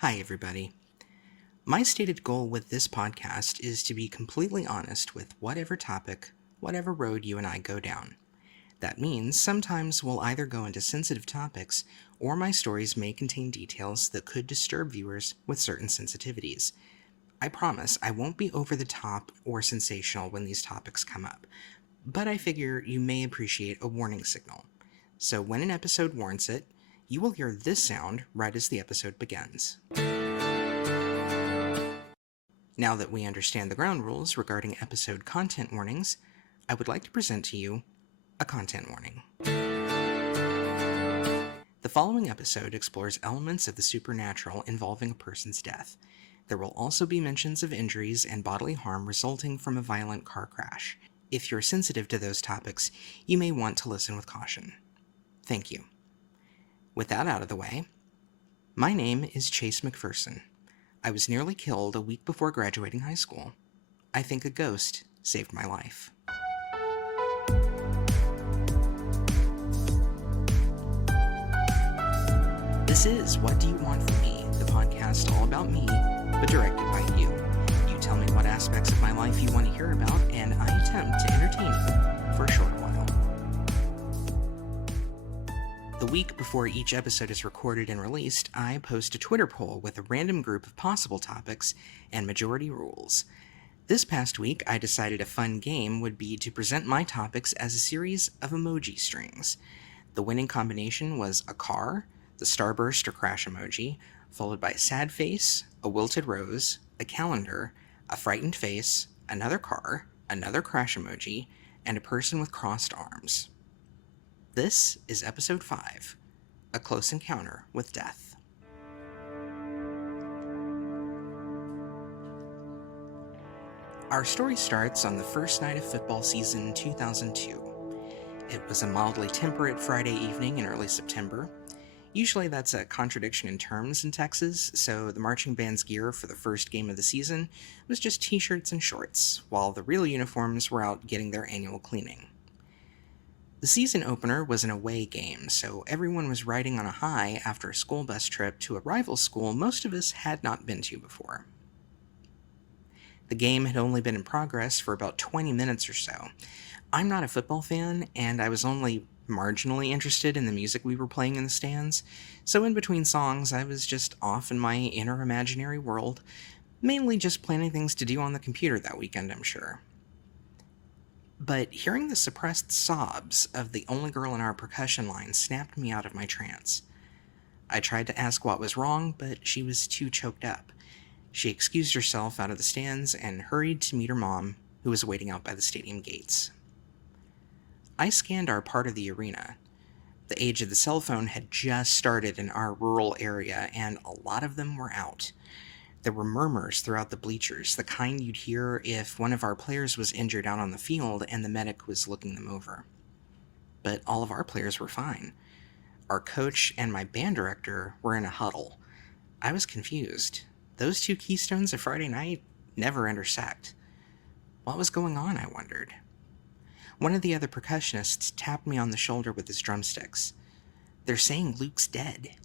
Hi, everybody. My stated goal with this podcast is to be completely honest with whatever topic, whatever road you and I go down. That means sometimes we'll either go into sensitive topics, or my stories may contain details that could disturb viewers with certain sensitivities. I promise I won't be over the top or sensational when these topics come up, but I figure you may appreciate a warning signal. So when an episode warrants it, you will hear this sound right as the episode begins. Now that we understand the ground rules regarding episode content warnings, I would like to present to you a content warning. The following episode explores elements of the supernatural involving a person's death. There will also be mentions of injuries and bodily harm resulting from a violent car crash. If you're sensitive to those topics, you may want to listen with caution. Thank you. With that out of the way, my name is Chase McPherson. I was nearly killed a week before graduating high school. I think a ghost saved my life. This is What Do You Want From Me, the podcast all about me, but directed by you. You tell me what aspects of my life you want to hear about, and I attempt to entertain you for a short while. The week before each episode is recorded and released, I post a Twitter poll with a random group of possible topics and majority rules. This past week, I decided a fun game would be to present my topics as a series of emoji strings. The winning combination was a car, the starburst or crash emoji, followed by a sad face, a wilted rose, a calendar, a frightened face, another car, another crash emoji, and a person with crossed arms. This is Episode 5, A Close Encounter with Death. Our story starts on the first night of football season 2002. It was a mildly temperate Friday evening in early September. Usually that's a contradiction in terms in Texas, so the marching band's gear for the first game of the season was just t-shirts and shorts, while the real uniforms were out getting their annual cleaning. The season opener was an away game, so everyone was riding on a high after a school bus trip to a rival school most of us had not been to before. The game had only been in progress for about 20 minutes or so. I'm not a football fan, and I was only marginally interested in the music we were playing in the stands, so in between songs I was just off in my inner imaginary world, mainly just planning things to do on the computer that weekend, I'm sure. But hearing the suppressed sobs of the only girl in our percussion line snapped me out of my trance. I tried to ask what was wrong, but she was too choked up. She excused herself out of the stands and hurried to meet her mom, who was waiting out by the stadium gates. I scanned our part of the arena. The age of the cell phone had just started in our rural area, and a lot of them were out. There were murmurs throughout the bleachers, the kind you'd hear if one of our players was injured out on the field and the medic was looking them over. But all of our players were fine. Our coach and my band director were in a huddle. I was confused. Those two keystones of Friday night never intersect. What was going on, I wondered. One of the other percussionists tapped me on the shoulder with his drumsticks. "They're saying Luke's dead."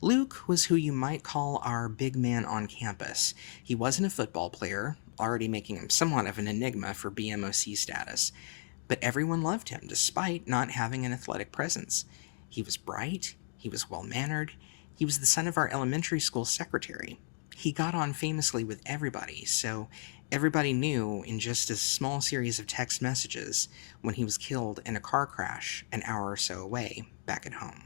Luke was who you might call our big man on campus. He wasn't a football player, already making him somewhat of an enigma for BMOC status, but everyone loved him despite not having an athletic presence. He was bright, he was well-mannered, he was the son of our elementary school secretary. He got on famously with everybody, so everybody knew in just a small series of text messages when he was killed in a car crash an hour or so away back at home.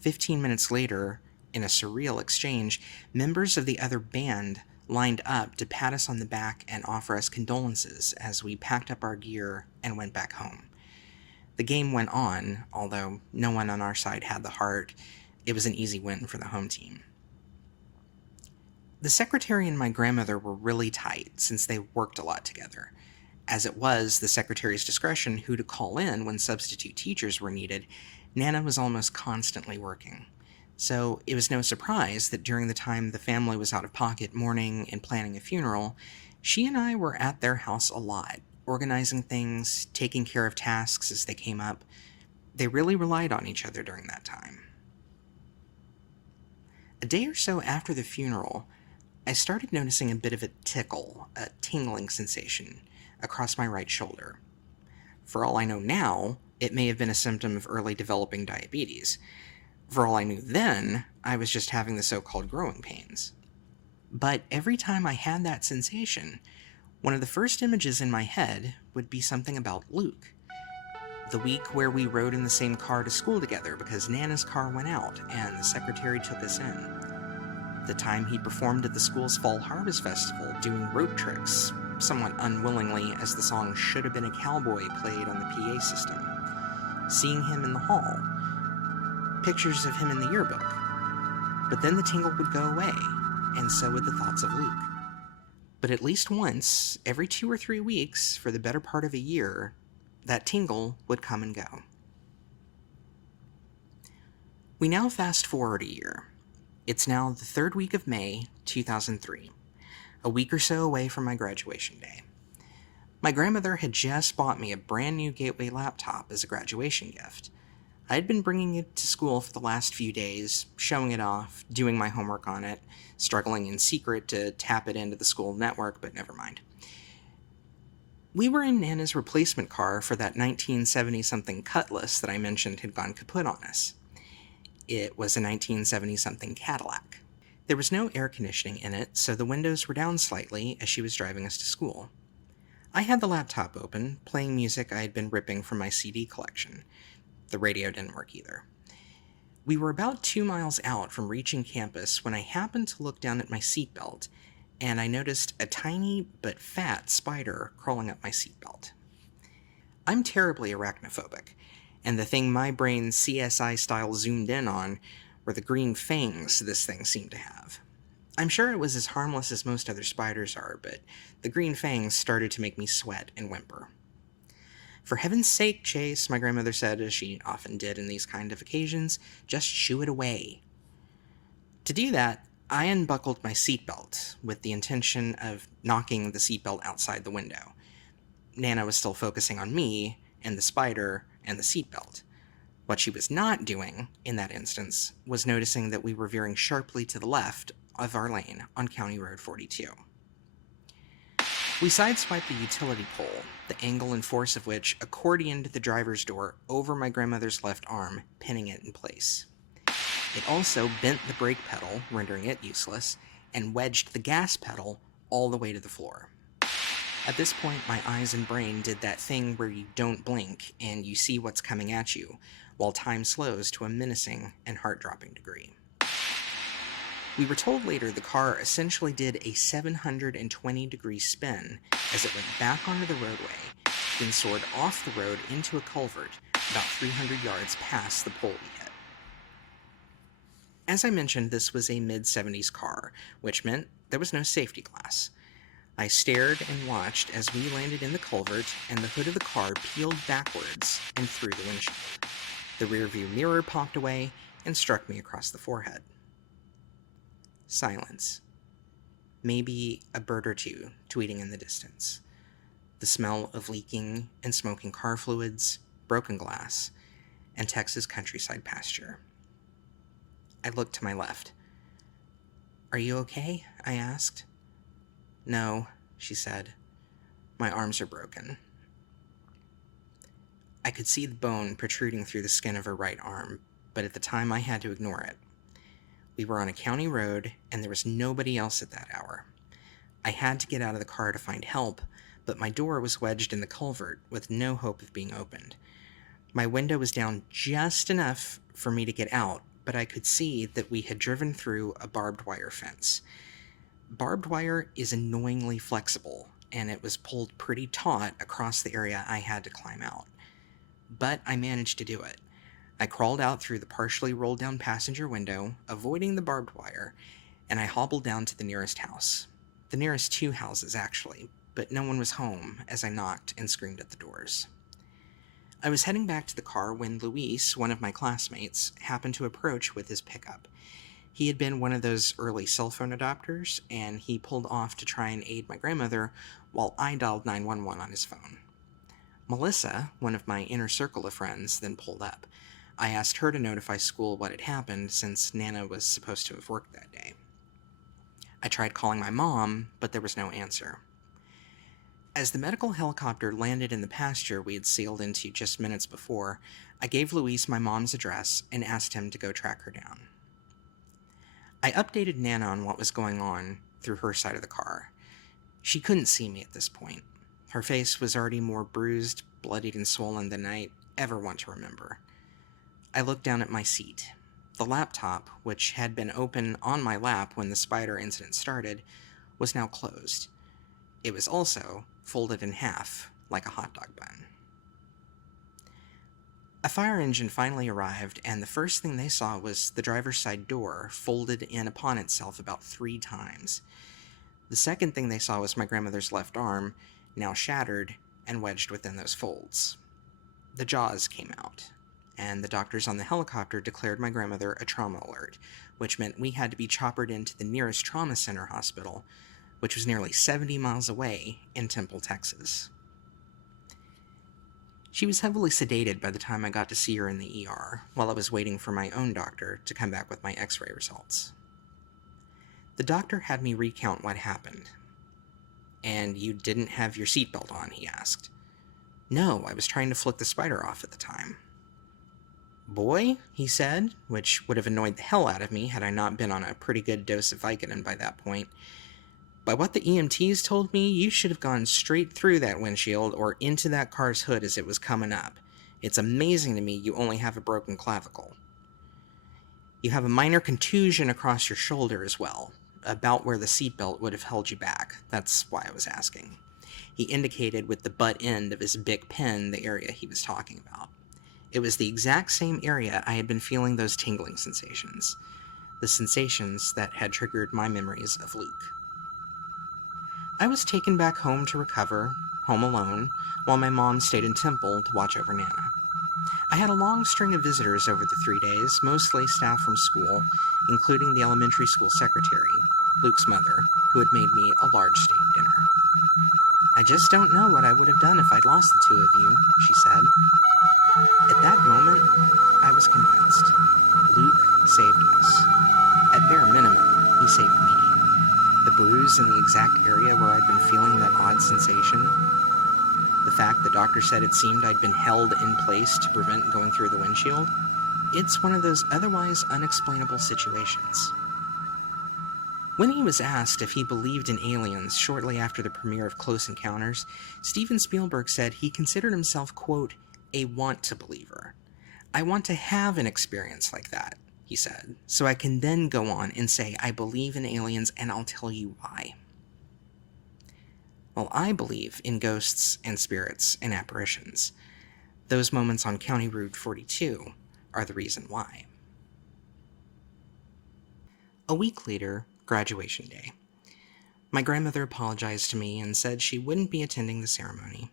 15 minutes later, in a surreal exchange, members of the other band lined up to pat us on the back and offer us condolences as we packed up our gear and went back home. The game went on, although no one on our side had the heart. It was an easy win for the home team. The secretary and my grandmother were really tight since they worked a lot together. As it was the secretary's discretion who to call in when substitute teachers were needed, Nana was almost constantly working. So it was no surprise that during the time the family was out of pocket mourning and planning a funeral, she and I were at their house a lot, organizing things, taking care of tasks as they came up. They really relied on each other during that time. day or so after the funeral, I started noticing a bit of a tickle, a tingling sensation, across my right shoulder. For all I know now, it may have been a symptom of early developing diabetes. For all I knew then, I was just having the so-called growing pains. But every time I had that sensation, one of the first images in my head would be something about Luke. The week where we rode in the same car to school together because Nana's car went out and the secretary took us in. The time he performed at the school's Fall Harvest Festival doing rope tricks, somewhat unwillingly as the song Should Have Been a Cowboy played on the PA system. Seeing him in the hall. Pictures of him in the yearbook. But then the tingle would go away, and so would the thoughts of Luke. But at least once, every 2 or 3 weeks, for the better part of a year, that tingle would come and go. We now fast forward a year. It's now the 3rd week of May, 2003, a week or so away from my graduation day. My grandmother had just bought me a brand new Gateway laptop as a graduation gift. I had been bringing it to school for the last few days, showing it off, doing my homework on it, struggling in secret to tap it into the school network, but never mind. We were in Nana's replacement car for that 1970-something Cutlass that I mentioned had gone kaput on us. It was a 1970-something Cadillac. There was no air conditioning in it, so the windows were down slightly as she was driving us to school. I had the laptop open, playing music I had been ripping from my CD collection. The radio didn't work either. We were about 2 miles out from reaching campus when I happened to look down at my seatbelt, and I noticed a tiny but fat spider crawling up my seatbelt. I'm terribly arachnophobic, and the thing my brain CSI-style zoomed in on were the green fangs this thing seemed to have. I'm sure it was as harmless as most other spiders are, but the green fangs started to make me sweat and whimper. "For heaven's sake, Chase," my grandmother said, as she often did in these kind of occasions, "just shoo it away." To do that, I unbuckled my seatbelt, with the intention of knocking the seatbelt outside the window. Nana was still focusing on me, and the spider, and the seatbelt. What she was not doing, in that instance, was noticing that we were veering sharply to the left of our lane on County Road 42. We sideswiped the utility pole, the angle and force of which accordioned the driver's door over my grandmother's left arm, pinning it in place. It also bent the brake pedal, rendering it useless, and wedged the gas pedal all the way to the floor. At this point, my eyes and brain did that thing where you don't blink and you see what's coming at you, while time slows to a menacing and heart-dropping degree. We were told later the car essentially did a 720-degree spin as it went back onto the roadway, then soared off the road into a culvert about 300 yards past the pole we hit. As I mentioned, this was a mid-70s car, which meant there was no safety glass. I stared and watched as we landed in the culvert and the hood of the car peeled backwards and through the windshield. The rearview mirror popped away and struck me across the forehead. Silence. Maybe a bird or two tweeting in the distance. The smell of leaking and smoking car fluids, broken glass, and Texas countryside pasture. I looked to my left. "Are you okay?" I asked. "No," she said. "My arms are broken." I could see the bone protruding through the skin of her right arm, but at the time I had to ignore it. We were on a county road, and there was nobody else at that hour. I had to get out of the car to find help, but my door was wedged in the culvert with no hope of being opened. My window was down just enough for me to get out, but I could see that we had driven through a barbed wire fence. Barbed wire is annoyingly flexible, and it was pulled pretty taut across the area I had to climb out. But I managed to do it. I crawled out through the partially rolled down passenger window, avoiding the barbed wire, and I hobbled down to the nearest house. The nearest 2 houses, actually, but no one was home as I knocked and screamed at the doors. I was heading back to the car when Luis, one of my classmates, happened to approach with his pickup. He had been one of those early cell phone adopters, and he pulled off to try and aid my grandmother while I dialed 911 on his phone. Melissa, one of my inner circle of friends, then pulled up. I asked her to notify school what had happened since Nana was supposed to have worked that day. I tried calling my mom, but there was no answer. As the medical helicopter landed in the pasture we had sailed into just minutes before, I gave Luis my mom's address and asked him to go track her down. I updated Nana on what was going on through her side of the car. She couldn't see me at this point. Her face was already more bruised, bloodied, and swollen than I ever want to remember. I looked down at my seat. The laptop, which had been open on my lap when the spider incident started, was now closed. It was also folded in half, like a hot dog bun. A fire engine finally arrived, and the first thing they saw was the driver's side door folded in upon itself about 3 times. The second thing they saw was my grandmother's left arm, now shattered and wedged within those folds. The jaws came out, and the doctors on the helicopter declared my grandmother a trauma alert, which meant we had to be choppered into the nearest trauma center hospital, which was nearly 70 miles away in Temple, Texas. She was heavily sedated by the time I got to see her in the ER, while I was waiting for my own doctor to come back with my x-ray results. The doctor had me recount what happened. "And you didn't have your seatbelt on?" he asked. "No, I was trying to flick the spider off at the time." "Boy," he said, which would have annoyed the hell out of me had I not been on a pretty good dose of Vicodin by that point, "by what the EMTs told me, you should have gone straight through that windshield or into that car's hood as it was coming up. It's amazing to me you only have a broken clavicle. You have a minor contusion across your shoulder as well, about where the seatbelt would have held you back. That's why I was asking." He indicated with the butt end of his Bic pen the area he was talking about. It was the exact same area I had been feeling those tingling sensations, the sensations that had triggered my memories of Luke. I was taken back home to recover, home alone, while my mom stayed in Temple to watch over Nana. I had a long string of visitors over the 3 days, mostly staff from school, including the elementary school secretary, Luke's mother, who had made me a large steak dinner. "I just don't know what I would have done if I'd lost the 2 of you," she said. At that moment, I was convinced. Luke saved us. At bare minimum, he saved me. The bruise in the exact area where I'd been feeling that odd sensation, the fact the doctor said it seemed I'd been held in place to prevent going through the windshield, it's one of those otherwise unexplainable situations. When he was asked if he believed in aliens shortly after the premiere of Close Encounters, Steven Spielberg said he considered himself, quote, "a want-to-believer. I want to have an experience like that," he said, "so I can then go on and say I believe in aliens and I'll tell you why." Well, I believe in ghosts and spirits and apparitions. Those moments on County Route 42 are the reason why. A week later, graduation day. My grandmother apologized to me and said she wouldn't be attending the ceremony.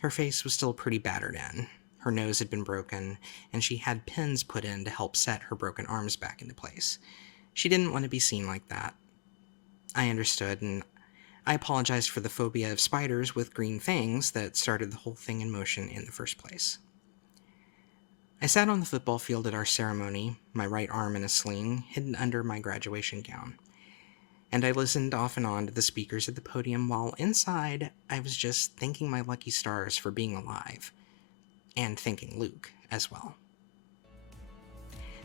Her face was still pretty battered in. Her nose had been broken, and she had pins put in to help set her broken arms back into place. She didn't want to be seen like that. I understood, and I apologized for the phobia of spiders with green fangs that started the whole thing in motion in the first place. I sat on the football field at our ceremony, my right arm in a sling, hidden under my graduation gown. And I listened off and on to the speakers at the podium while inside I was just thanking my lucky stars for being alive. And thanking Luke as well.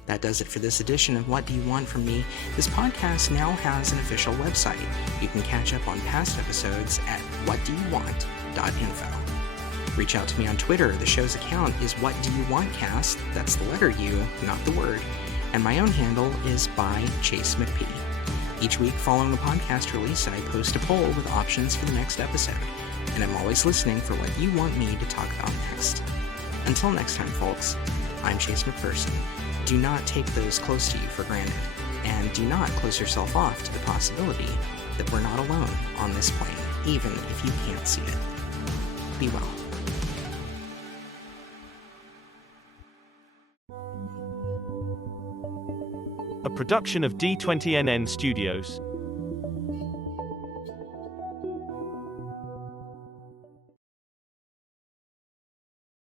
That does it for this edition of What Do You Want From Me? This podcast now has an official website. You can catch up on past episodes at whatdoyouwant.info. Reach out to me on Twitter. The show's account is What Do You Want Cast. That's the letter U, not the word. And my own handle is by Chase McP. Each week following a podcast release, I post a poll with options for the next episode. And I'm always listening for what you want me to talk about next. Until next time, folks, I'm Chase McPherson. Do not take those close to you for granted, and do not close yourself off to the possibility that we're not alone on this plane, even if you can't see it. Be well. A production of D20NN Studios.